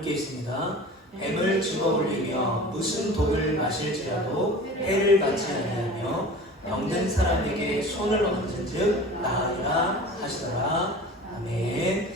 함께 있습니다. 뱀을 집어올리며 무슨 독을 마실지라도 해를 받지 아니하며 병든 사람에게 손을 얹은즉 나으리라 하시더라. 아멘.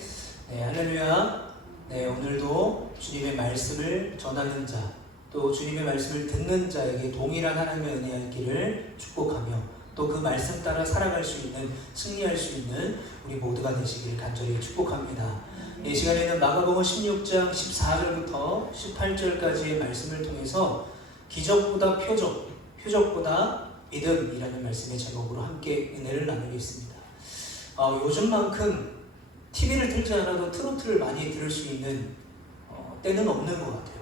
네, 할렐루야. 네, 오늘도 주님의 말씀을 전하는 자, 또 주님의 말씀을 듣는 자에게 동일한 하나님의 은혜가 있기를 축복하며 또 그 말씀 따라 살아갈 수 있는, 승리할 수 있는 우리 모두가 되시기를 간절히 축복합니다. 이 시간에는 마가복음 16장 14절부터 18절까지의 말씀을 통해서 기적보다 표적, 표적보다 믿음이라는 말씀의 제목으로 함께 은혜를 나누겠습니다. 요즘만큼 TV를 틀지 않아도 트로트를 많이 들을 수 있는 때는 없는 것 같아요.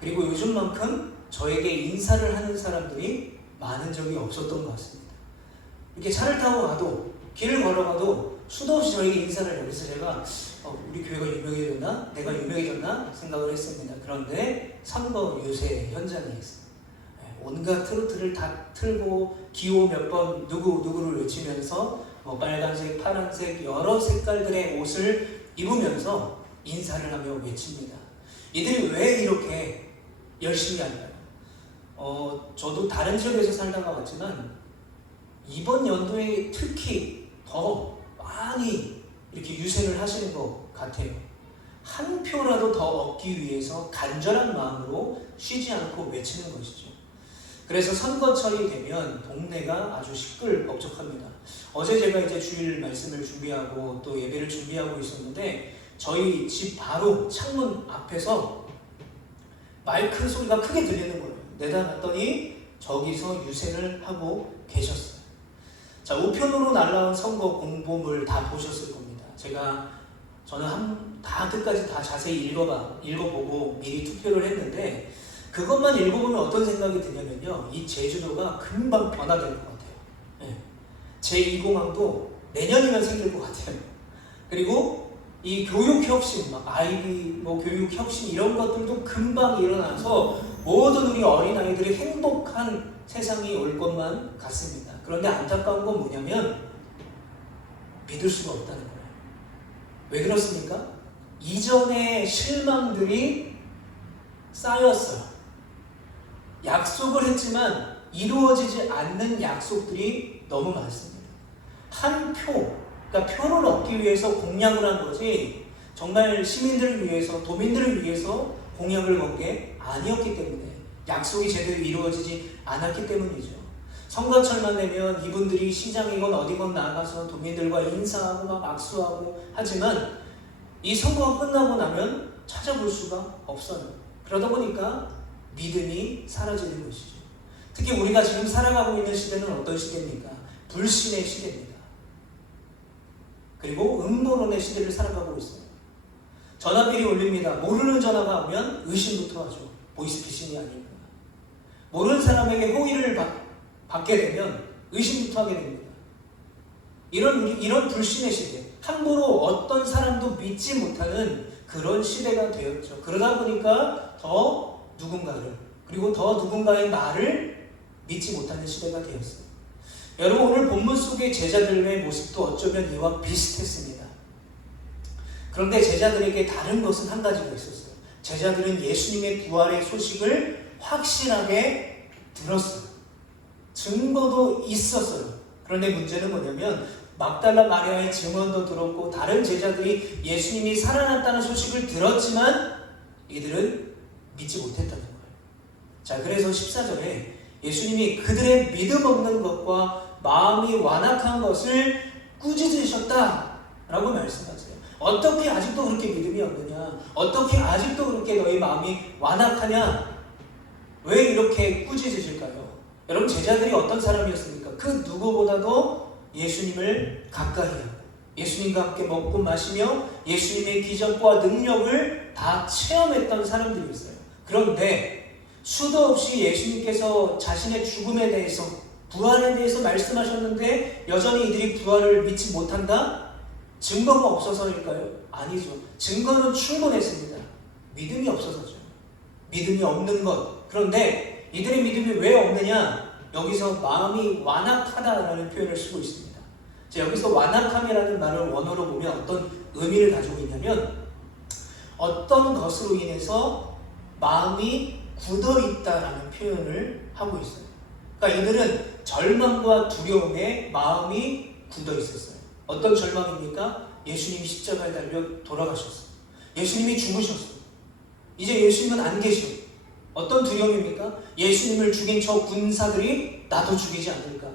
그리고 요즘만큼 저에게 인사를 하는 사람들이 많은 적이 없었던 것 같습니다. 이렇게 차를 타고 가도, 길을 걸어가도 수도 없이 저에게 인사를 해요. 그래서 제가 우리 교회가 유명해졌나? 내가 유명해졌나? 생각을 했습니다. 그런데 선거 유세 현장이었어요. 온갖 트로트를 다 틀고 기호 몇 번 누구를 외치면서 빨간색, 파란색 여러 색깔들의 옷을 입으면서 인사를 하며 외칩니다. 이들이 왜 이렇게 열심히 할까요? 저도 다른 지역에서 살다가 왔지만 이번 연도에 특히 더 많이 이렇게 유세를 하시는 것 같아요. 한 표라도 더 얻기 위해서 간절한 마음으로 쉬지 않고 외치는 것이죠. 그래서 선거철이 되면 동네가 아주 시끌벅적합니다. 어제 제가 이제 주일 말씀을 준비하고 또 예배를 준비하고 있었는데 저희 집 바로 창문 앞에서 마이크 소리가 크게 들리는 거예요. 내다봤더니 저기서 유세를 하고 계셨어요. 자, 우편으로 날라온 선거 공보물 다 보셨을 겁니다. 저는 다 끝까지 다 자세히 읽어보고 미리 투표를 했는데 그것만 읽어보면 어떤 생각이 드냐면요. 이 제주도가 금방 변화될 것 같아요. 네. 제2공항도 내년이면 생길 것 같아요. 그리고 이 교육혁신, 아이비 교육혁신 이런 것들도 금방 일어나서 모든 우리 어린아이들이 행복한 세상이 올 것만 같습니다. 그런데 안타까운 건 뭐냐면 믿을 수가 없다는 거예요. 왜 그렇습니까? 이전의 실망들이 쌓였어요. 약속을 했지만 이루어지지 않는 약속들이 너무 많습니다. 한 표, 그러니까 표를 얻기 위해서 공약을 한 거지 정말 시민들을 위해서, 도민들을 위해서 공약을 건 게 아니었기 때문에, 약속이 제대로 이루어지지 않았기 때문이죠. 선거철만 되면 이분들이 시장이건 어디건 나가서 도민들과 인사하고 막 악수하고 하지만 이 선거가 끝나고 나면 찾아볼 수가 없어요. 그러다 보니까 믿음이 사라지는 것이죠. 특히 우리가 지금 살아가고 있는 시대는 어떤 시대입니까? 불신의 시대입니다. 그리고 음모론의 시대를 살아가고 있어요. 전화비리 올립니다. 모르는 전화가 오면 의심부터 하죠. 보이스피싱이 아닐까. 모르는 사람에게 호의를 받게 되면 의심부터 하게 됩니다. 이런 불신의 시대, 함부로 어떤 사람도 믿지 못하는 그런 시대가 되었죠. 그러다 보니까 더 누군가의 말을 믿지 못하는 시대가 되었어요. 여러분, 오늘 본문 속의 제자들의 모습도 어쩌면 이와 비슷했습니다. 그런데 제자들에게 다른 것은 한 가지가 있었어요. 제자들은 예수님의 부활의 소식을 확실하게 들었어요. 증거도 있었어요. 그런데 문제는 뭐냐면 막달라 마리아의 증언도 들었고 다른 제자들이 예수님이 살아났다는 소식을 들었지만 이들은 믿지 못했다는 거예요. 자, 그래서 14절에 예수님이 그들의 믿음 없는 것과 마음이 완악한 것을 꾸짖으셨다라고 말씀하세요. 어떻게 아직도 그렇게 믿음이 없느냐? 어떻게 아직도 그렇게 너희 마음이 완악하냐? 왜 이렇게 꾸짖으실까요? 여러분, 제자들이 어떤 사람이었습니까? 그 누구보다도 예수님을 가까이 하고 예수님과 함께 먹고 마시며 예수님의 기적과 능력을 다 체험했던 사람들이었어요. 그런데 수도 없이 예수님께서 자신의 죽음에 대해서, 부활에 대해서 말씀하셨는데 여전히 이들이 부활을 믿지 못한다? 증거가 없어서일까요? 아니죠. 증거는 충분했습니다. 믿음이 없어서죠. 믿음이 없는 것. 그런데 이들의 믿음이 왜 없느냐? 여기서 마음이 완악하다라는 표현을 쓰고 있습니다. 자, 여기서 완악함이라는 말을 원어로 보면 어떤 의미를 가지고 있냐면 어떤 것으로 인해서 마음이 굳어있다라는 표현을 하고 있어요. 그러니까 이들은 절망과 두려움에 마음이 굳어있었어요. 어떤 절망입니까? 예수님이 십자가에 달려 돌아가셨어요. 예수님이 죽으셨어요. 이제 예수님은 안 계셔. 어떤 두려움입니까? 예수님을 죽인 저 군사들이 나도 죽이지 않을까.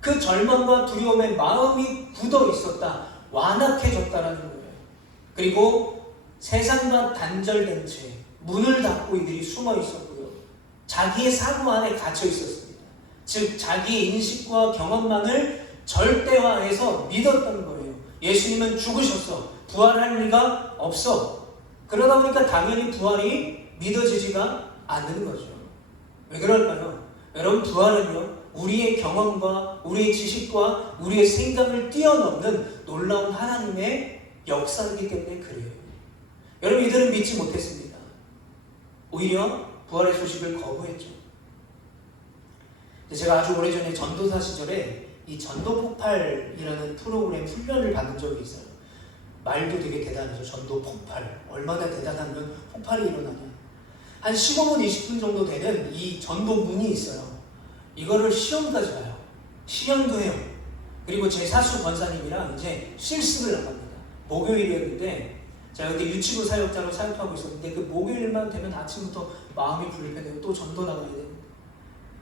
그 절망과 두려움에 마음이 굳어 있었다. 완악해졌다라는 거예요. 그리고 세상과 단절된 채 문을 닫고 이들이 숨어 있었고요. 자기의 사고 안에 갇혀 있었습니다. 즉 자기의 인식과 경험만을 절대화해서 믿었던 거예요. 예수님은 죽으셨어. 부활할 리가 없어. 그러다 보니까 당연히 부활이 믿어지지가 않는 거죠. 왜 그럴까요? 여러분, 부활은요, 우리의 경험과 우리의 지식과 우리의 생각을 뛰어넘는 놀라운 하나님의 역사이기 때문에 그래요. 여러분, 이들은 믿지 못했습니다. 오히려 부활의 소식을 거부했죠. 제가 아주 오래전에 전도사 시절에 이 전도 폭발이라는 프로그램 훈련을 받은 적이 있어요. 말도 되게 대단하죠. 전도 폭발. 얼마나 대단하면 폭발이 일어나냐. 한 15분, 20분 정도 되는 이 전도문이 있어요. 이거를 시험까지 가요. 시연도 해요. 그리고 제 사수 권사님이랑 이제 실습을 나갑니다. 목요일이었는데 제가 그때 유치부 사역자로 사역하고 있었는데 그 목요일만 되면 아침부터 마음이 불편해요. 또 전도 나가야 돼요.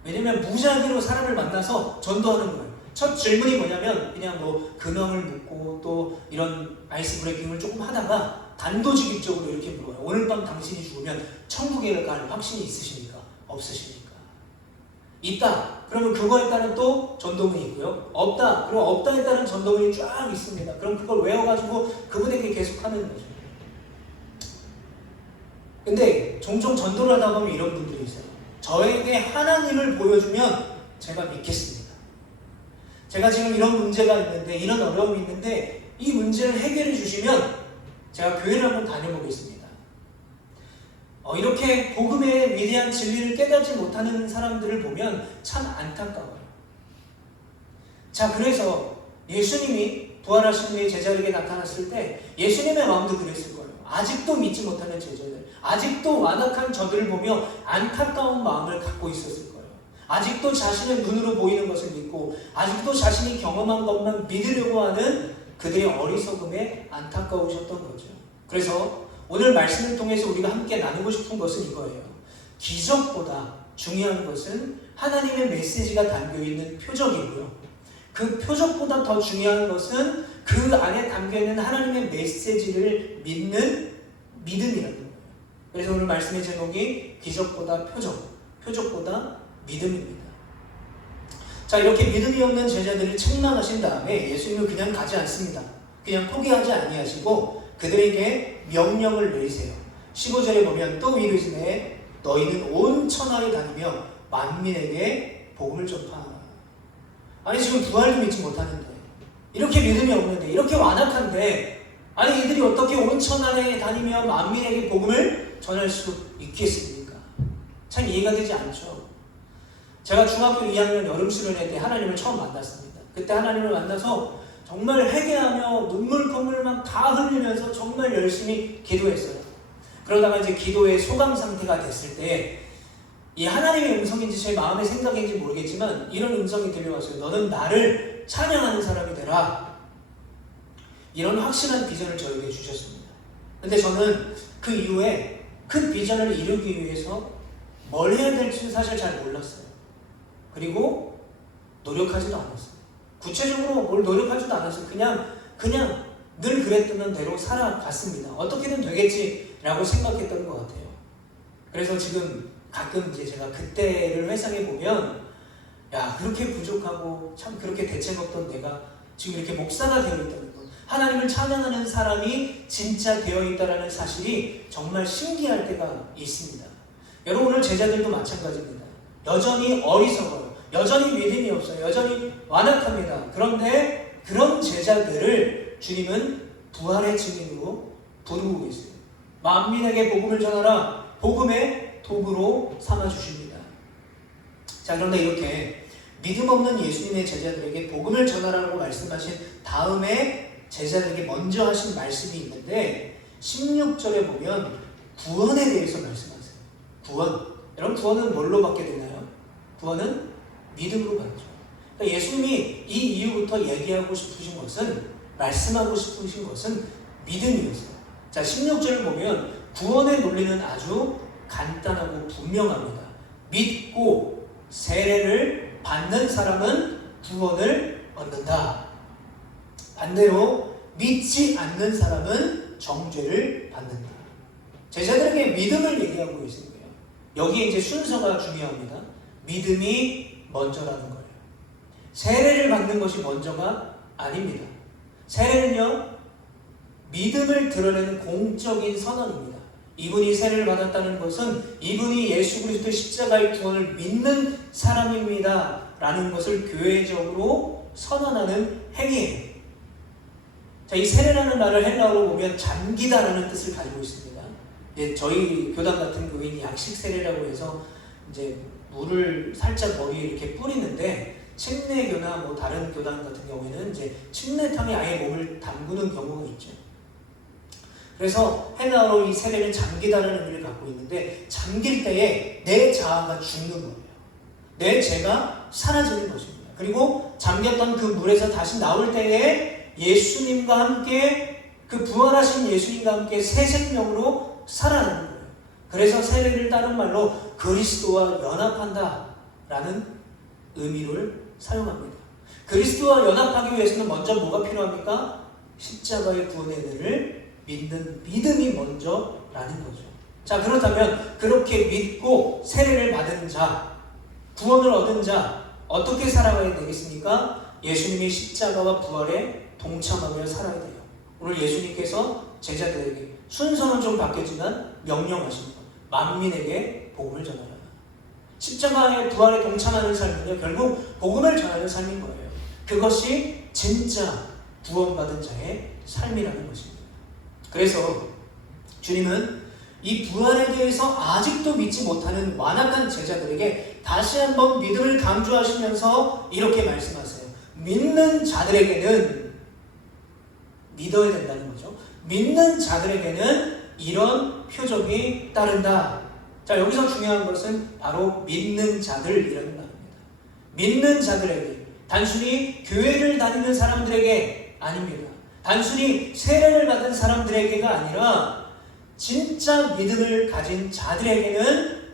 왜냐면 무작위로 사람을 만나서 전도하는 거예요. 첫 질문이 뭐냐면 그냥 뭐 근황을 묻고 또 이런 아이스 브레이킹을 조금 하다가 단도직입적으로 이렇게 물어요. 오늘 밤 당신이 죽으면 천국에 갈 확신이 있으십니까? 없으십니까? 있다. 그러면 그거에 따른 또 전도문이 있고요. 없다. 그럼 없다에 따른 전도문이 쫙 있습니다. 그럼 그걸 외워가지고 그분에게 계속 하는 거죠. 근데 종종 전도를 하다 보면 이런 분들이 있어요. 저에게 하나님을 보여주면 제가 믿겠습니다. 제가 지금 이런 문제가 있는데, 이런 어려움이 있는데 이 문제를 해결해 주시면 제가 교회를 한번 다녀보겠습니다. 이렇게 복음의 위대한 진리를 깨닫지 못하는 사람들을 보면 참 안타까워요. 자, 그래서 예수님이 부활하신 후에 제자에게 나타났을 때 예수님의 마음도 그랬을 거예요. 아직도 믿지 못하는 제자들, 아직도 완악한 저들을 보며 안타까운 마음을 갖고 있었을 거예요. 아직도 자신의 눈으로 보이는 것을 믿고 아직도 자신이 경험한 것만 믿으려고 하는 그들의 어리석음에 안타까우셨던 거죠. 그래서 오늘 말씀을 통해서 우리가 함께 나누고 싶은 것은 이거예요. 기적보다 중요한 것은 하나님의 메시지가 담겨있는 표적이고요. 그 표적보다 더 중요한 것은 그 안에 담겨있는 하나님의 메시지를 믿는 믿음이라는 거예요. 그래서 오늘 말씀의 제목이 기적보다 표적, 표적보다 믿음입니다. 자, 이렇게 믿음이 없는 제자들을 책망하신 다음에 예수님은 그냥 가지 않습니다. 그냥 포기하지 아니하시고 그들에게 명령을 내리세요. 15절에 보면 또 이르시되 너희는 온 천하에 다니며 만민에게 복음을 전파하라. 아니, 지금 부활도 믿지 못하는데, 이렇게 믿음이 없는데, 이렇게 완악한데, 아니 이들이 어떻게 온 천하에 다니며 만민에게 복음을 전할 수 있겠습니까? 참 이해가 되지 않죠. 제가 중학교 2학년 여름 수련회 때 하나님을 처음 만났습니다. 그때 하나님을 만나서 정말 회개하며 눈물 콧물만 다 흘리면서 정말 열심히 기도했어요. 그러다가 이제 기도의 소강 상태가 됐을 때 이 하나님의 음성인지 제 마음의 생각인지 모르겠지만 이런 음성이 들려왔어요. 너는 나를 찬양하는 사람이 되라. 이런 확실한 비전을 저에게 주셨습니다. 근데 저는 그 이후에 그 비전을 이루기 위해서 뭘 해야 될지 사실 잘 몰랐어요. 그리고 노력하지도 않았어요. 구체적으로 뭘 노력하지도 않았어요. 그냥 늘 그랬던 대로 살아갔습니다. 어떻게든 되겠지라고 생각했던 것 같아요. 그래서 지금 가끔 이제 제가 그때를 회상해 보면, 야, 그렇게 부족하고 참 그렇게 대책 없던 내가 지금 이렇게 목사가 되어 있다는 것, 하나님을 찬양하는 사람이 진짜 되어 있다는 사실이 정말 신기할 때가 있습니다. 여러분, 오늘 제자들도 마찬가지입니다. 여전히 어리석어요. 여전히 믿음이 없어요. 여전히 완악합니다. 그런데 그런 제자들을 주님은 부활의 증인으로 부르고 계세요. 만민에게 복음을 전하라. 복음의 도구로 삼아주십니다. 자, 그런데 이렇게 믿음 없는 예수님의 제자들에게 복음을 전하라고 말씀하신 다음에 제자들에게 먼저 하신 말씀이 있는데 16절에 보면 구원에 대해서 말씀하세요. 구원. 여러분 구원은 뭘로 받게 되나요? 구원은 믿음으로 받죠. 그러니까 예수님이 이 이유부터 얘기하고 싶으신 것은, 말씀하고 싶으신 것은 믿음이었어요. 자, 16절을 보면 구원의 논리는 아주 간단하고 분명합니다. 믿고 세례를 받는 사람은 구원을 얻는다. 반대로 믿지 않는 사람은 정죄를 받는다. 제자들에게 믿음을 얘기하고 계신 거예요. 여기에 이제 순서가 중요합니다. 믿음이 먼저라는 거예요. 세례를 받는 것이 먼저가 아닙니다. 세례는요, 믿음을 드러내는 공적인 선언입니다. 이분이 세례를 받았다는 것은 이분이 예수 그리스도의 십자가의 구원을 믿는 사람입니다 라는 것을 교회적으로 선언하는 행위예요. 자, 이 세례라는 말을 헬라어로 보면 잠기다라는 뜻을 가지고 있습니다. 예, 저희 교단 같은 교회는 양식 세례라고 해서 이제 물을 살짝 머리에 이렇게 뿌리는데, 침례교나 뭐 다른 교단 같은 경우에는 이제 침례탕에 아예 몸을 담그는 경우가 있죠. 그래서 헬라어로 이 세례는 잠기다라는 의미를 갖고 있는데, 잠길 때에 내 자아가 죽는 거예요. 내 죄가 사라지는 것입니다. 그리고 잠겼던 그 물에서 다시 나올 때에 예수님과 함께, 그 부활하신 예수님과 함께 새 생명으로 살아나는 거예요. 그래서 세례를 다른 말로 그리스도와 연합한다 라는 의미를 사용합니다. 그리스도와 연합하기 위해서는 먼저 뭐가 필요합니까? 십자가의 구원의 은혜를 믿는 믿음이 먼저라는 거죠. 자, 그렇다면 그렇게 믿고 세례를 받은 자, 구원을 얻은 자, 어떻게 살아가야 되겠습니까? 예수님의 십자가와 부활에 동참하며 살아야 돼요. 오늘 예수님께서 제자들에게, 순서는 좀 바뀌었지만 명령하신 것, 만민에게 복음을 전하라. 십자가의 부활에 동참하는 삶은요, 결국 복음을 전하는 삶인 거예요. 그것이 진짜 구원받은 자의 삶이라는 것입니다. 그래서 주님은 이 부활에 대해서 아직도 믿지 못하는 완악한 제자들에게 다시 한번 믿음을 강조하시면서 이렇게 말씀하세요. 믿는 자들에게는, 믿어야 된다는 거죠. 믿는 자들에게는 이런 표적이 따른다. 자, 여기서 중요한 것은 바로 믿는 자들이라는 말입니다. 믿는 자들에게, 단순히 교회를 다니는 사람들에게 아닙니다. 단순히 세례를 받은 사람들에게가 아니라 진짜 믿음을 가진 자들에게는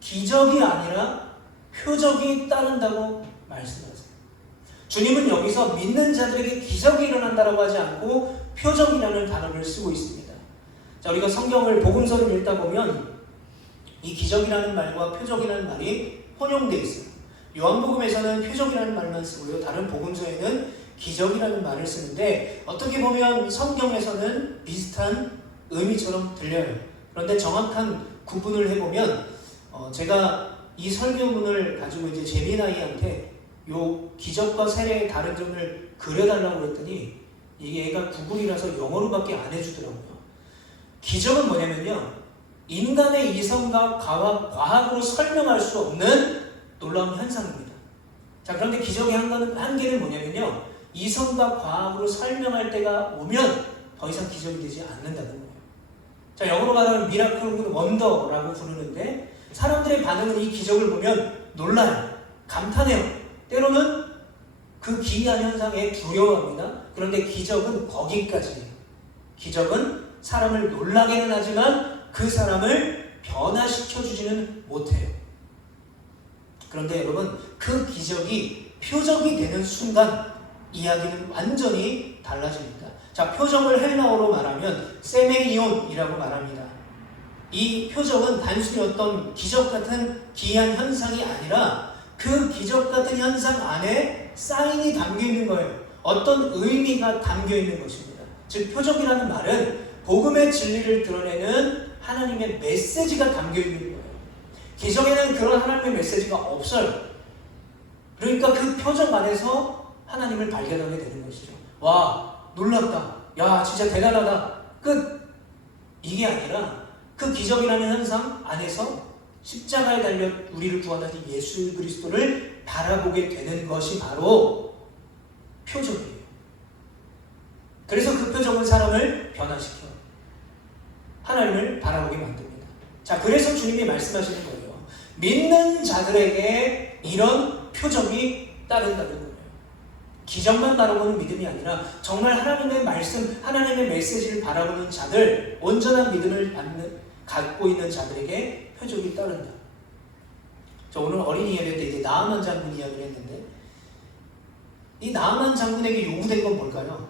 기적이 아니라 표적이 따른다고 말씀하세요. 주님은 여기서 믿는 자들에게 기적이 일어난다고 하지 않고 표적이라는 단어를 쓰고 있습니다. 자, 우리가 성경을, 복음서를 읽다 보면 이 기적이라는 말과 표적이라는 말이 혼용되어 있어요. 요한복음에서는 표적이라는 말만 쓰고요, 다른 복음서에는 기적이라는 말을 쓰는데, 어떻게 보면 성경에서는 비슷한 의미처럼 들려요. 그런데 정확한 구분을 해보면, 제가 이 설교문을 가지고 이제 재민아이한테 요 기적과 세례의 다른 점을 그려달라고 했더니 이게 애가 구글이라서 영어로밖에 안 해주더라고요. 기적은 뭐냐면요, 인간의 이성과 과학으로 설명할 수 없는 놀라운 현상입니다. 자, 그런데 기적의 한계는 뭐냐면요, 이성과 과학으로 설명할 때가 오면 더 이상 기적이 되지 않는다는 거예요. 자, 영어로 말하면 미라클, 원더라고 부르는데, 사람들의 반응은 이 기적을 보면 놀라요, 감탄해요, 때로는 그 기이한 현상에 두려워합니다. 그런데 기적은 거기까지예요. 기적은 사람을 놀라게는 하지만 그 사람을 변화시켜주지는 못해요. 그런데 여러분, 그 기적이 표적이 되는 순간 이야기는 완전히 달라집니다. 자, 표적을 헬라어로 말하면 세메이온이라고 말합니다. 이 표적은 단순히 어떤 기적 같은 기이한 현상이 아니라 그 기적 같은 현상 안에 사인이 담겨 있는 거예요. 어떤 의미가 담겨 있는 것입니다. 즉, 표적이라는 말은 복음의 진리를 드러내는 하나님의 메시지가 담겨 있는 거예요. 기적에는 그런 하나님의 메시지가 없어요. 그러니까 그 표적 안에서 하나님을 발견하게 되는 것이죠. 와, 놀랍다. 야, 진짜 대단하다. 끝. 이게 아니라 그 기적이라는 현상 안에서 십자가에 달려 우리를 구원하신 예수 그리스도를 바라보게 되는 것이 바로 표적이에요. 그래서 그 표적은 사람을 변화시켜요. 하나님을 바라보게 만듭니다. 자, 그래서 주님이 말씀하시는 거예요. 믿는 자들에게 이런 표적이 따른다는 거예요. 기적만 바라보는 믿음이 아니라 정말 하나님의 말씀, 하나님의 메시지를 바라보는 자들, 온전한 믿음을 갖고 있는 자들에게 표적이 따른다. 저 오늘 어린이 예배 때 이제 나아만 장군 이야기를 했는데, 이 나아만 장군에게 요구된 건 뭘까요?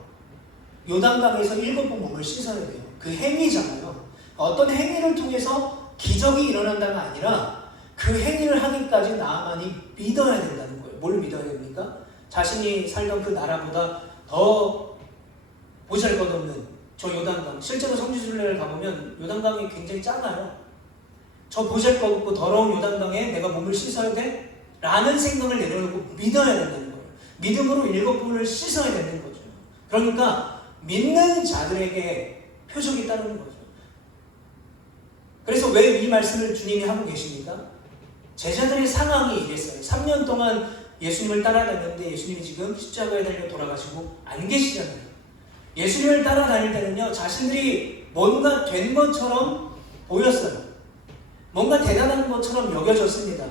요단강에서 7번 몸을 씻어야 돼요. 그 행위잖아요. 어떤 행위를 통해서 기적이 일어난다가 아니라 그 행위를 하기까지 나아만이 믿어야 된다는 거예요. 뭘 믿어야 됩니까? 자신이 살던 그 나라보다 더 보잘것없는 저 요단강, 실제로 성지순례를 가보면 요단강이 굉장히 작아요. 저 보잘것없고 더러운 요단강에 내가 몸을 씻어야 돼? 라는 생각을 내려놓고 믿어야 된다는 거예요. 믿음으로 7번을 씻어야 되는 거죠. 그러니까 믿는 자들에게 표적이 따르는 거죠. 그래서 왜 이 말씀을 주님이 하고 계십니까? 제자들의 상황이 이랬어요. 3년 동안 예수님을 따라다녔는데 예수님이 지금 십자가에 달려 돌아가시고 안 계시잖아요. 예수님을 따라다닐 때는요, 자신들이 뭔가 된 것처럼 보였어요. 뭔가 대단한 것처럼 여겨졌습니다.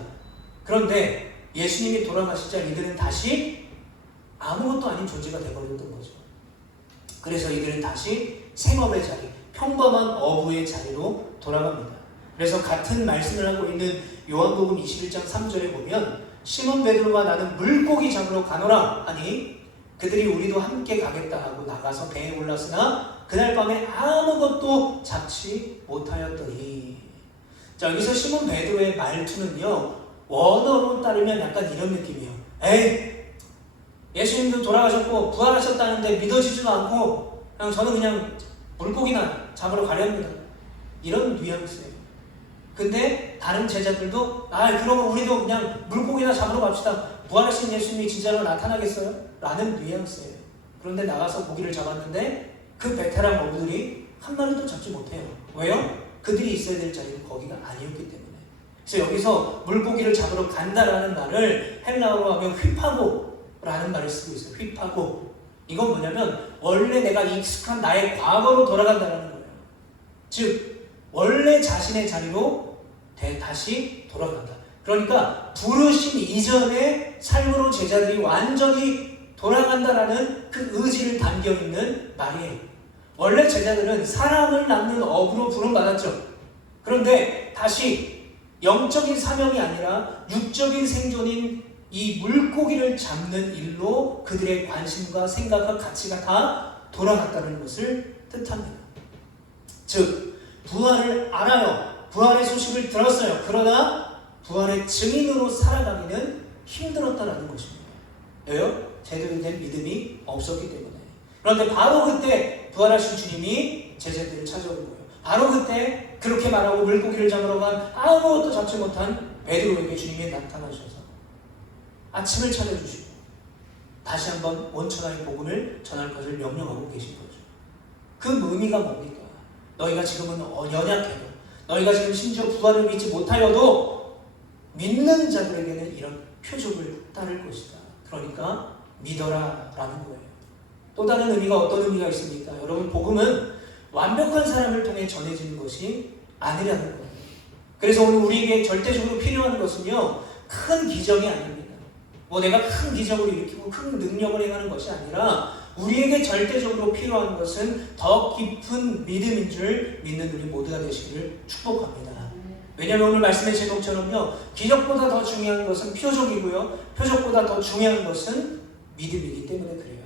그런데 예수님이 돌아가시자 이들은 다시 아무것도 아닌 존재가 되어버렸던 거죠. 그래서 이들은 다시 생업의 자리, 평범한 어부의 자리로 돌아갑니다. 그래서 같은 말씀을 하고 있는 요한복음 21장 3절에 보면 시몬 베드로가 나는 물고기 잡으러 가노라 하니 그들이 우리도 함께 가겠다 하고 나가서 배에 올랐으나 그날 밤에 아무것도 잡지 못하였더니. 자, 여기서 시몬 베드로의 말투는요, 원어로 따르면 약간 이런 느낌이에요. 에이, 예수님도 돌아가셨고 부활하셨다는데 믿어지지도 않고 저는 그냥 물고기나 잡으러 가렵니다. 이런 뉘앙스예요. 근데 다른 제자들도 그러면 우리도 그냥 물고기나 잡으러 갑시다. 부활하신 예수님이 진짜로 나타나겠어요? 라는 뉘앙스예요. 그런데 나가서 고기를 잡았는데 그 베테랑 어부들이 한 마리도 잡지 못해요. 왜요? 그들이 있어야 될 자리는 거기가 아니었기 때문에. 그래서 여기서 물고기를 잡으러 간다라는 말을 헬라어로 하면 휘파고 라는 말을 쓰고 있어요. 휘파고. 이건 뭐냐면 원래 내가 익숙한 나의 과거로 돌아간다는 거예요. 즉 원래 자신의 자리로 다시 돌아간다. 그러니까 부르심 이전의 삶으로 제자들이 완전히 돌아간다라는 그 의지를 담겨있는 말이에요. 원래 제자들은 사람을 낳는 어부로 부름받았죠. 그런데 다시 영적인 사명이 아니라 육적인 생존인 이 물고기를 잡는 일로 그들의 관심과 생각과 가치가 다 돌아갔다는 것을 뜻합니다. 즉 부활을 알아요. 부활의 소식을 들었어요. 그러나 부활의 증인으로 살아가기는 힘들었다는 것입니다. 왜요? 제대로 된 믿음이 없었기 때문에. 그런데 바로 그때 부활하신 주님이 제자들을 찾아온 거예요. 바로 그때 그렇게 말하고 물고기를 잡으러 간 아무것도 잡지 못한 베드로에게 주님이 나타나셔서 아침을 차려주시고 다시 한번 원천하의 복음을 전할 것을 명령하고 계신 거죠. 그 의미가 뭡니까? 너희가 지금은 연약해도, 너희가 지금 심지어 부활을 믿지 못하여도 믿는 자들에게는 이런 표적을 따를 것이다. 그러니까 믿어라 라는 거예요. 또 다른 의미가 어떤 의미가 있습니까? 여러분, 복음은 완벽한 사람을 통해 전해지는 것이 아니라는 거예요. 그래서 오늘 우리에게 절대적으로 필요한 것은요, 큰 기적이 아닙니다. 내가 큰 기적을 일으키고 큰 능력을 행하는 것이 아니라 우리에게 절대적으로 필요한 것은 더 깊은 믿음인 줄 믿는 우리 모두가 되시기를 축복합니다. 왜냐하면 오늘 말씀의 제목처럼요, 기적보다 더 중요한 것은 표적이고요, 표적보다 더 중요한 것은 믿음이기 때문에 그래요.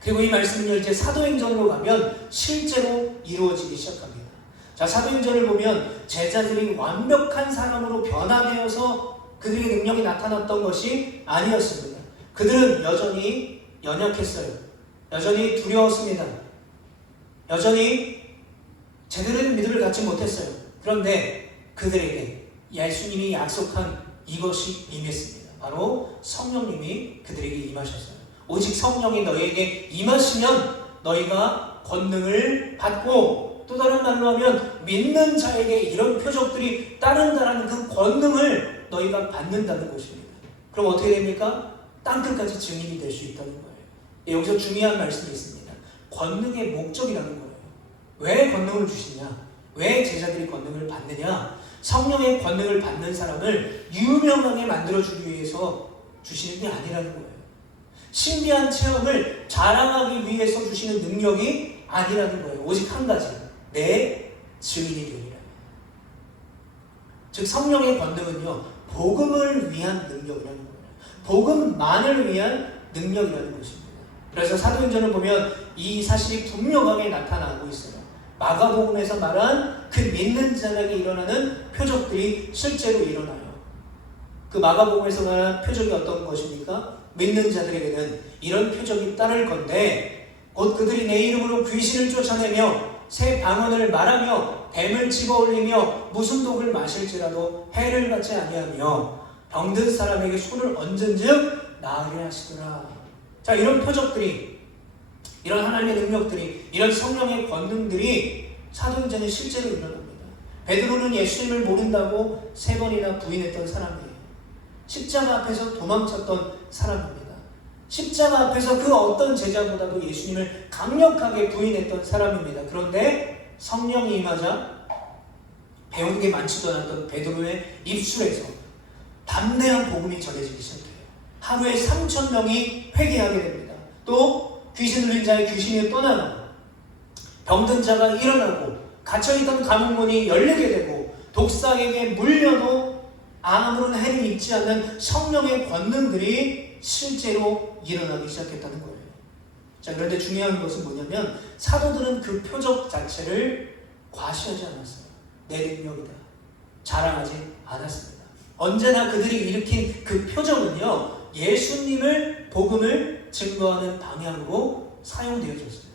그리고 이 말씀은요, 이제 사도행전으로 가면 실제로 이루어지기 시작합니다. 자, 사도행전을 보면 제자들이 완벽한 사람으로 변화되어서 그들의 능력이 나타났던 것이 아니었습니다. 그들은 여전히 연약했어요. 여전히 두려웠습니다. 여전히 제대로 된 믿음을 갖지 못했어요. 그런데 그들에게 예수님이 약속한 이것이 임했습니다. 바로 성령님이 그들에게 임하셨어요. 오직 성령이 너희에게 임하시면 너희가 권능을 받고, 또 다른 말로 하면 믿는 자에게 이런 표적들이 따른다라는 그 권능을 너희가 받는다는 것입니다. 그럼 어떻게 됩니까? 땅끝까지 증인이 될 수 있다는 거예요. 여기서 중요한 말씀이 있습니다. 권능의 목적이라는 거예요. 왜 권능을 주시냐? 왜 제자들이 권능을 받느냐? 성령의 권능을 받는 사람을 유명하게 만들어주기 위해서 주시는 게 아니라는 거예요. 신비한 체험을 자랑하기 위해서 주시는 능력이 아니라는 거예요. 오직 한 가지, 내 증인이 되리라. 즉 성령의 권능은요, 복음을 위한 능력이라는 거예요. 복음만을 위한 능력이라는 것입니다. 그래서 사도행전을 보면 이 사실이 분명하게 나타나고 있어요. 마가복음에서 말한 그 믿는 자에게 일어나는 표적들이 실제로 일어나요. 그 마가복음에서 말한 표적이 어떤 것입니까? 믿는 자들에게는 이런 표적이 따를 건데 곧 그들이 내 이름으로 귀신을 쫓아내며 새 방언을 말하며 뱀을 집어올리며 무슨 독을 마실지라도 해를 받지 아니하며 병든 사람에게 손을 얹은즉 나으게 하시더라. 자, 이런 표적들이, 이런 하나님의 능력들이, 이런 성령의 권능들이 사도행전에 실제로 일어납니다. 베드로는 예수님을 모른다고 3번이나 부인했던 사람이에요. 십자가 앞에서 도망쳤던 사람입니다. 십자가 앞에서 그 어떤 제자보다도 예수님을 강력하게 부인했던 사람입니다. 그런데 성령이 임하자 배운 게 많지도 않았던 베드로의 입술에서 담대한 복음이 전해지기 시작해요. 하루에 3,000명이 회개하게 됩니다. 또 귀신 들린 자의 귀신이 떠나고 병든 자가 일어나고 갇혀있던 감옥문이 열리게 되고 독사에게 물려도 아무런 해를 입지 않는 성령의 권능들이 실제로 일어나기 시작했다는 거예요. 자, 그런데 중요한 것은 뭐냐면 사도들은 그 표적 자체를 과시하지 않았어요. 내 능력이다, 자랑하지 않았습니다. 언제나 그들이 일으킨 그 표적은요, 예수님을, 복음을 증거하는 방향으로 사용되어졌어요.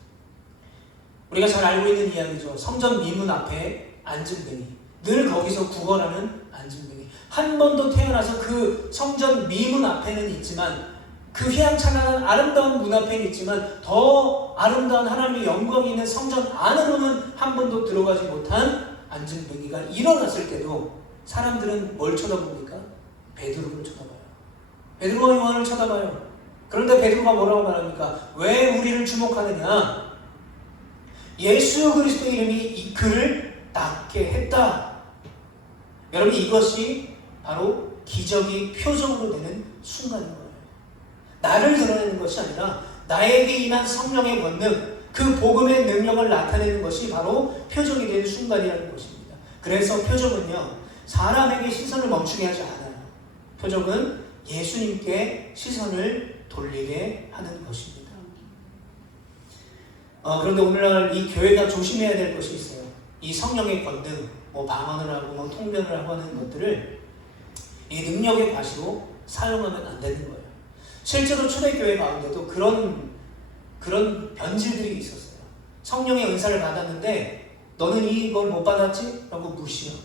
우리가 잘 알고 있는 이야기죠. 성전 미문 앞에 앉은 뱅이, 늘 거기서 구걸하는 앉은 뱅이. 한 번도 태어나서 그 성전 미문 앞에는 있지만, 그 휘황찬란한 아름다운 문 앞에는 있지만 더 아름다운 하나님의 영광이 있는 성전 안으로는 한 번도 들어가지 못한 앉은 뱅이가 일어났을 때도 사람들은 뭘 쳐다봅니까? 베드로를 쳐다봐요. 베드로와 요한을 쳐다봐요. 그런데 베드로가 뭐라고 말합니까? 왜 우리를 주목하느냐? 예수 그리스도의 이름이 이 그를 낫게 했다. 여러분, 이것이 바로 기적이 표적으로 되는 순간인 거예요. 나를 드러내는 것이 아니라 나에게 임한 성령의 권능, 그 복음의 능력을 나타내는 것이 바로 표적이 되는 순간이라는 것입니다. 그래서 표적은요, 사람에게 시선을 멈추게 하지 않아요. 표적은 예수님께 시선을 돌리게 하는 것입니다. 그런데 오늘날 이 교회가 조심해야 될 것이 있어요. 이 성령의 권능, 방언을 하고 통변을 하고 하는 것들을 이 능력의 과시로 사용하면 안 되는 거예요. 실제로 초대교회 가운데도 그런 변질들이 있었어요. 성령의 은사를 받았는데 너는 이걸 못 받았지? 라고 무시하고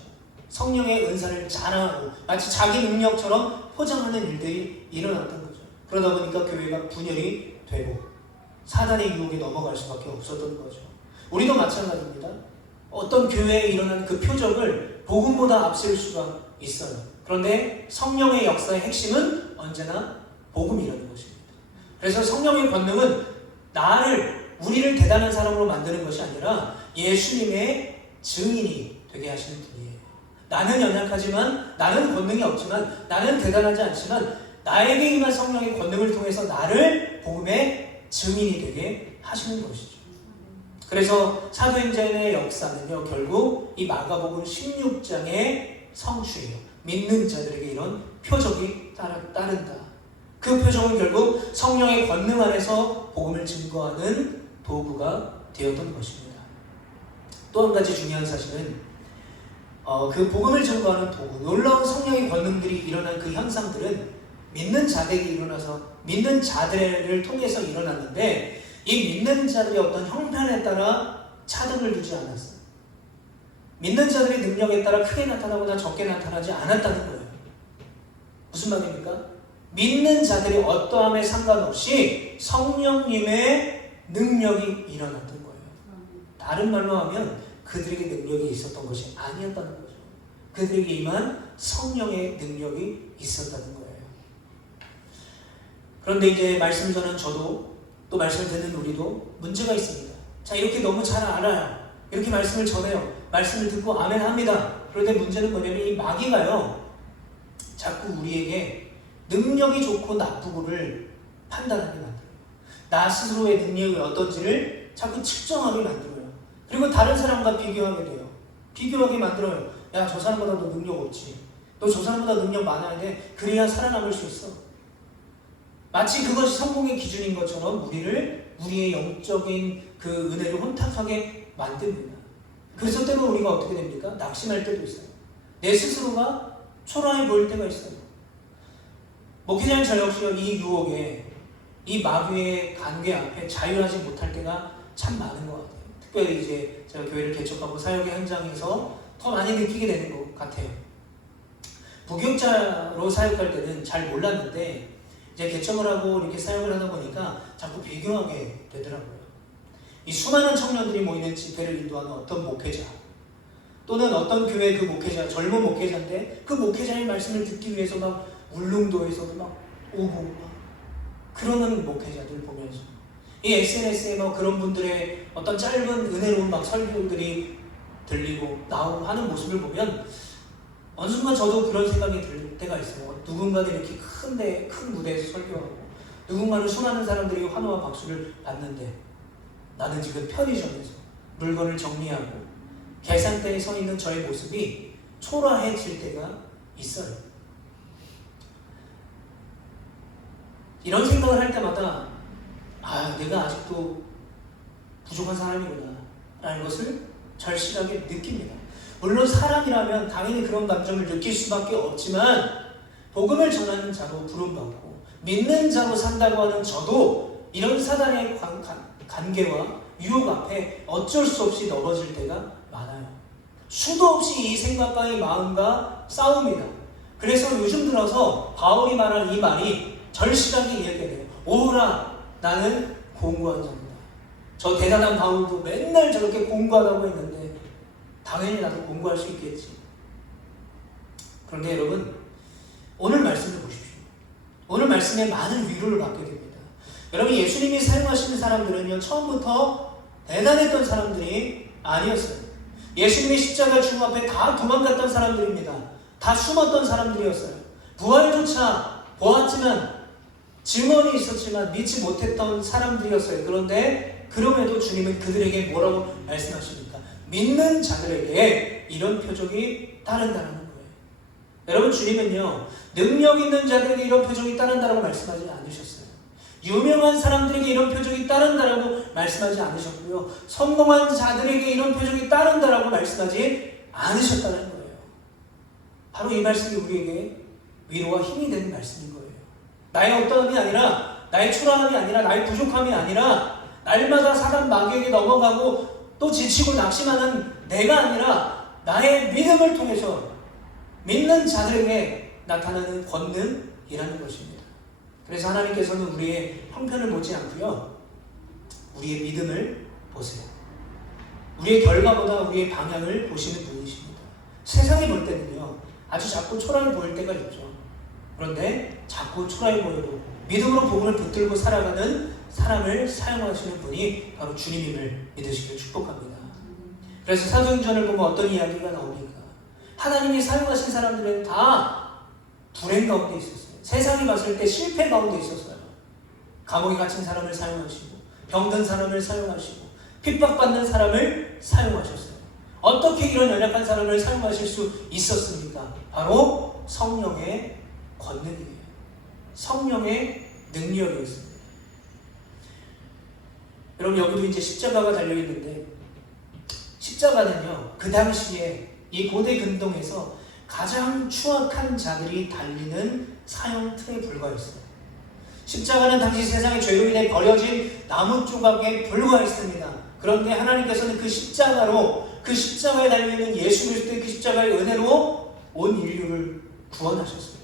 성령의 은사를 자랑하고 마치 자기 능력처럼 포장하는 일들이 일어났던 거죠. 그러다 보니까 교회가 분열이 되고 사단의 유혹에 넘어갈 수밖에 없었던 거죠. 우리도 마찬가지입니다. 어떤 교회에 일어난 그 표적을 복음보다 앞설 수가 있어요. 그런데 성령의 역사의 핵심은 언제나 복음이라는 것입니다. 그래서 성령의 권능은 우리를 대단한 사람으로 만드는 것이 아니라 예수님의 증인이 되게 하시는 분이에요. 나는 연약하지만, 나는 권능이 없지만, 나는 대단하지 않지만 나에게 임한 성령의 권능을 통해서 나를 복음의 증인이 되게 하시는 것이죠. 그래서 사도행전의 역사는요, 결국 이 마가복음 16장의 성취예요. 믿는 자들에게 이런 표적이 따른다. 그 표적은 결국 성령의 권능 안에서 복음을 증거하는 도구가 되었던 것입니다. 또 한 가지 중요한 사실은 그 복음을 증거하는 도구, 놀라운 성령의 권능들이 일어난 그 현상들은 믿는 자들에게 일어나서 믿는 자들을 통해서 일어났는데 이 믿는 자들의 어떤 형편에 따라 차등을 두지 않았어요. 믿는 자들의 능력에 따라 크게 나타나거나 적게 나타나지 않았다는 거예요. 무슨 말입니까? 믿는 자들이 어떠함에 상관없이 성령님의 능력이 일어났던 거예요. 다른 말로 하면 그들에게 능력이 있었던 것이 아니었다는 거죠. 그들에게 임한 성령의 능력이 있었다는 거예요. 그런데 이제 말씀 전한 저도 또 말씀 듣는 우리도 문제가 있습니다. 자, 이렇게 너무 잘 알아요. 이렇게 말씀을 전해요. 말씀을 듣고 아멘 합니다. 그런데 문제는 뭐냐면 이 마귀가요, 자꾸 우리에게 능력이 좋고 나쁘고를 판단하게 만들어요. 나 스스로의 능력이 어떤지를 자꾸 측정하게 만들어요. 그리고 다른 사람과 비교하게 돼요. 비교하게 만들어요. 야, 저 사람보다 너 능력 없지. 너 저 사람보다 능력 많아야 돼. 그래야 살아남을 수 있어. 마치 그것이 성공의 기준인 것처럼 우리의 영적인 그 은혜를 혼탁하게 만듭니다. 그래서 때로 우리가 어떻게 됩니까? 낙심할 때도 있어요. 내 스스로가 초라해 보일 때가 있어요. 목회자님 저 역시요, 이 유혹에, 이 마귀의 관계 앞에 자유하지 못할 때가 참 많은 것 같아요. 특별히 이제 제가 교회를 개척하고 사역의 현장에서 더 많이 느끼게 되는 것 같아요. 부교육자로 사역할 때는 잘 몰랐는데 이제 개척을 하고 이렇게 사역을 하다 보니까 자꾸 비교하게 되더라고요. 이 수많은 청년들이 모이는 집회를 인도하는 어떤 목회자 또는 어떤 교회 그 목회자, 젊은 목회자인데 그 목회자의 말씀을 듣기 위해서 막 울릉도에서도 막 오고 막 그러는 목회자들 보면서 이 SNS에 뭐 그런 분들의 어떤 짧은 은혜로운 막 설교들이 들리고 나오고 하는 모습을 보면 어느 순간 저도 그런 생각이 들 때가 있어요. 누군가는 이렇게 큰 무대에서 설교하고 누군가는 수많은 사람들이 환호와 박수를 받는데 나는 지금 편의점에서 물건을 정리하고 계산대에 서 있는 저의 모습이 초라해질 때가 있어요. 이런 생각을 할 때마다 내가 아직도 부족한 사람이구나 라는 것을 절실하게 느낍니다. 물론 사람이라면 당연히 그런 감정을 느낄 수밖에 없지만 복음을 전하는 자로 부름받고 믿는 자로 산다고 하는 저도 이런 사단의 관계와 유혹 앞에 어쩔 수 없이 넘어질 때가 많아요. 수도 없이 이 생각과 이 마음과 싸웁니다. 그래서 요즘 들어서 바울이 말한 이 말이 절실하게 이야기해요. 오라, 나는 공고한 자입니다. 저 대단한 바울도 맨날 저렇게 공부하다고 했는데 당연히 나도 공부할 수 있겠지. 그런데 여러분, 오늘 말씀을 보십시오. 오늘 말씀에 많은 위로를 받게 됩니다. 여러분, 예수님이 사용하시는 사람들은요, 처음부터 대단했던 사람들이 아니었어요. 예수님이 십자가 죽음 앞에 다 도망갔던 사람들입니다. 다 숨었던 사람들이었어요. 부활조차 보았지만 증언이 있었지만 믿지 못했던 사람들이었어요. 그런데 그럼에도 주님은 그들에게 뭐라고 말씀하십니까? 믿는 자들에게 이런 표적이 따른다는 거예요. 여러분, 주님은요, 능력 있는 자들에게 이런 표적이 따른다라고 말씀하지 않으셨어요. 유명한 사람들에게 이런 표적이 따른다라고 말씀하지 않으셨고요. 성공한 자들에게 이런 표적이 따른다라고 말씀하지 않으셨다는 거예요. 바로 이 말씀이 우리에게 위로와 힘이 되는 말씀인 거예요. 나의 어떠함이 아니라, 나의 초라함이 아니라, 나의 부족함이 아니라 날마다 사단 마귀에게 넘어가고 또 지치고 낙심하는 내가 아니라 나의 믿음을 통해서 믿는 자들에게 나타나는 권능이라는 것입니다. 그래서 하나님께서는 우리의 형편을 보지 않고요, 우리의 믿음을 보세요. 우리의 결과보다 우리의 방향을 보시는 분이십니다. 세상이 볼 때는요, 아주 자꾸 초라해 보일 때가 있죠. 그런데 자꾸 초라해 보여도 믿음으로 복음을 붙들고 살아가는 사람을 사용하시는 분이 바로 주님임을 믿으시길 축복합니다. 그래서 사도행전을 보면 어떤 이야기가 나옵니까? 하나님이 사용하신 사람들은 다 불행 가운데 있었어요. 세상이 봤을 때 실패 가운데 있었어요. 감옥에 갇힌 사람을 사용하시고, 병든 사람을 사용하시고, 핍박받는 사람을 사용하셨어요. 어떻게 이런 연약한 사람을 사용하실 수 있었습니까? 바로 성령의 권능이에요. 성령의 능력이었습니다. 여러분, 여기도 이제 십자가가 달려있는데, 십자가는요, 그 당시에 이 고대 근동에서 가장 추악한 자들이 달리는 사형 틀에 불과했어요. 십자가는 당시 세상의 죄로 인해 버려진 나무 조각에 불과했습니다. 그런데 하나님께서는 그 십자가로, 그 십자가에 달려있는 예수 그리스도의 그 십자가의 은혜로 온 인류를 구원하셨어요.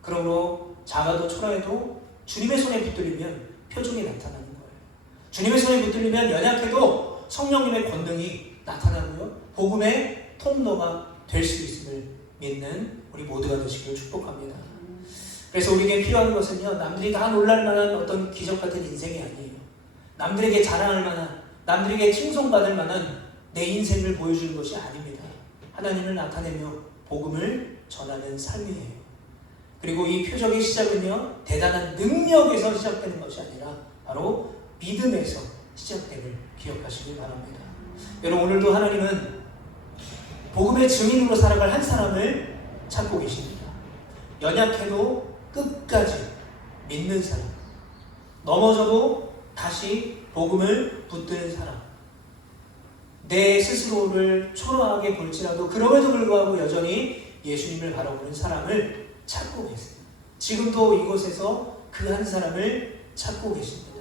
그러므로 작아도 초라해도 주님의 손에 붙들리면 표적이 나타나는 거예요. 주님의 손에 붙들리면 연약해도 성령님의 권능이 나타나고요, 복음의 통로가 될 수 있음을 믿는 우리 모두가 되시길 축복합니다. 그래서 우리에게 필요한 것은요, 남들이 다 놀랄 만한 어떤 기적 같은 인생이 아니에요. 남들에게 자랑할 만한, 남들에게 칭송받을 만한 내 인생을 보여주는 것이 아닙니다. 하나님을 나타내며 복음을 전하는 삶이에요. 그리고 이 표적의 시작은요, 대단한 능력에서 시작되는 것이 아니라 바로 믿음에서 시작됨을 기억하시길 바랍니다. 여러분, 오늘도 하나님은 복음의 증인으로 살아갈 한 사람을 찾고 계십니다. 연약해도 끝까지 믿는 사람, 넘어져도 다시 복음을 붙드는 사람, 내 스스로를 초라하게 볼지라도 그럼에도 불구하고 여전히 예수님을 바라보는 사람을 찾고 계세요. 지금도 이곳에서 그 한 사람을 찾고 계십니다.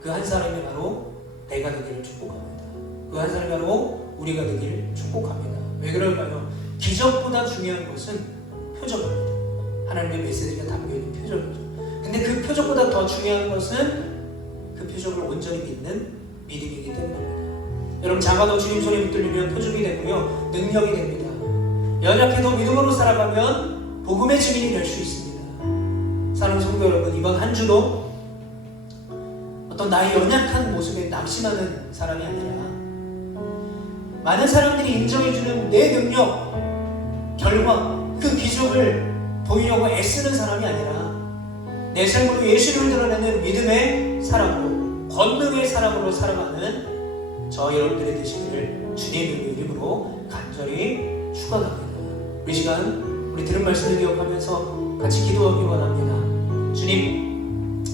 그 한 사람이 바로 내가 되기를 축복합니다. 그 한 사람이 바로 우리가 되기를 축복합니다. 왜 그럴까요? 기적보다 중요한 것은 표적입니다. 하나님의 메시지가 담겨있는 표적이죠. 근데 그 표적보다 더 중요한 것은 그 표적을 온전히 믿는 믿음이기 때문입니다. 여러분, 작아도 주님 손에 붙들리면 표적이 되고요, 능력이 됩니다. 연약해도 믿음으로 살아가면 복음의 증인이 될 수 있습니다. 사랑하는 성도 여러분, 이번 한 주도 어떤 나의 연약한 모습에 낙심하는 사람이 아니라 많은 사람들이 인정해주는 내 능력, 결과, 그 기적을 보이려고 애쓰는 사람이 아니라 내 삶으로 예수님을 드러내는 믿음의 사람으로, 권능의 사람으로 살아가는 저 여러분들이 되시기를 주님의 이름으로 간절히 축원합니다. 우리 시간 우리 들은 말씀을 기억하면서 같이 기도하기 원합니다. 주님,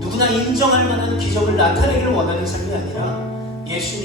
누구나 인정할 만한 기적을 나타내기를 원하는 삶이 아니라 예수님